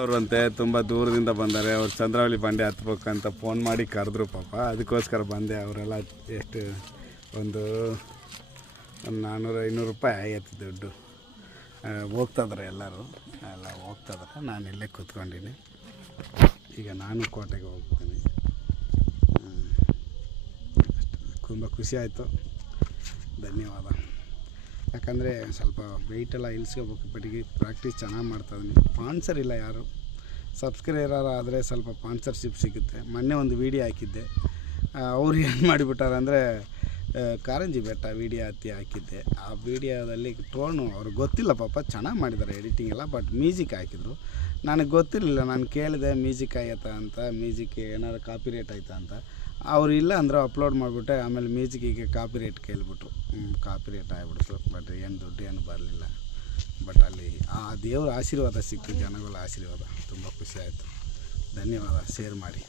ಅವರು ಅಂತೆ ತುಂಬ ದೂರದಿಂದ ಬಂದ್ದಾರೆ. ಅವ್ರು ಚಂದ್ರವಳ್ಳಿ ಬಂಡೆ ಹತ್ಬೇಕಂತ ಫೋನ್ ಮಾಡಿ ಕರೆದ್ರು ಪಾಪ. ಅದಕ್ಕೋಸ್ಕರ ಬಂದೆ. ಅವರೆಲ್ಲ ಎಷ್ಟು ಒಂದು 400-500 ರೂಪಾಯಿ ಆಯ್ತು ದುಡ್ಡು. ಹೋಗ್ತಾಯಿದ್ದಾರೆ ಎಲ್ಲರೂ, ಎಲ್ಲ ಹೋಗ್ತಾಯಿದ್ದಾರೆ. ನಾನು ಇಲ್ಲೇ ಕೂತ್ಕೊಂಡಿನಿ. ಈಗ ನಾನು ಕೋಟೆಗೆ ಹೋಗ್ತೀನಿ. ತುಂಬ ಖುಷಿ ಆಯಿತು. ಧನ್ಯವಾದ. ಯಾಕಂದರೆ ಸ್ವಲ್ಪ ವೆಯ್ಟೆಲ್ಲ ಇಳಿಸ್ಕೋಬೇಕು. ಬಟ್ಟಿಗೆ ಪ್ರಾಕ್ಟೀಸ್ ಚೆನ್ನಾಗಿ ಮಾಡ್ತಾಯಿದ್ದೀನಿ. ಸ್ಪಾನ್ಸರ್ ಇಲ್ಲ ಯಾರು. ಸಬ್ಸ್ಕ್ರೈಬರ್ ಆದರೆ ಸ್ವಲ್ಪ ಸ್ಪಾನ್ಸರ್ಶಿಪ್ ಸಿಗುತ್ತೆ. ಮೊನ್ನೆ ಒಂದು ವೀಡಿಯೋ ಹಾಕಿದ್ದೆ. ಅವ್ರು ಏನು ಮಾಡಿಬಿಟ್ಟಾರೆ ಅಂದರೆ ಕಾರಂಜಿ ಬೆಟ್ಟ ವೀಡಿಯೋ ಹಾಕಿದ್ದೆ. ಆ ವೀಡಿಯೋದಲ್ಲಿ ಟೋನು ಅವ್ರಿಗೆ ಗೊತ್ತಿಲ್ಲ ಪಾಪ. ಚೆನ್ನಾಗಿ ಮಾಡಿದ್ದಾರೆ ಎಡಿಟಿಂಗ್ ಎಲ್ಲ. ಬಟ್ ಮ್ಯೂಸಿಕ್ ಹಾಕಿದ್ರು. ನನಗೆ ಗೊತ್ತಿರಲಿಲ್ಲ. ನಾನು ಕೇಳಿದೆ ಮ್ಯೂಸಿಕ್ ಆಯ್ತಾ ಅಂತ, ಮ್ಯೂಸಿಕ್ ಏನಾದ್ರು ಕಾಪಿರೇಟ್ ಆಯ್ತಾ ಅಂತ. ಅವ್ರು ಇಲ್ಲ ಅಂದರು. ಅಪ್ಲೋಡ್ ಮಾಡಿಬಿಟ್ಟೆ. ಆಮೇಲೆ ಮ್ಯೂಸಿಕಿಗೆ ಕಾಪಿರೇಟ್ ಕೇಳಿಬಿಟ್ರು. ಕಾಪಿರೇಟ್ ಆಗಿಬಿಡ್ತು. ಬಟ್ ಏನು ದುಡ್ಡು ಏನು ಬರಲಿಲ್ಲ. ಬಟ್ ಅಲ್ಲಿ ಆ ದೇವ್ರ ಆಶೀರ್ವಾದ ಸಿಕ್ತು, ಜನಗಳ ಆಶೀರ್ವಾದ. ತುಂಬ ಖುಷಿ ಆಯಿತು. ಧನ್ಯವಾದ. ಶೇರ್ ಮಾಡಿ.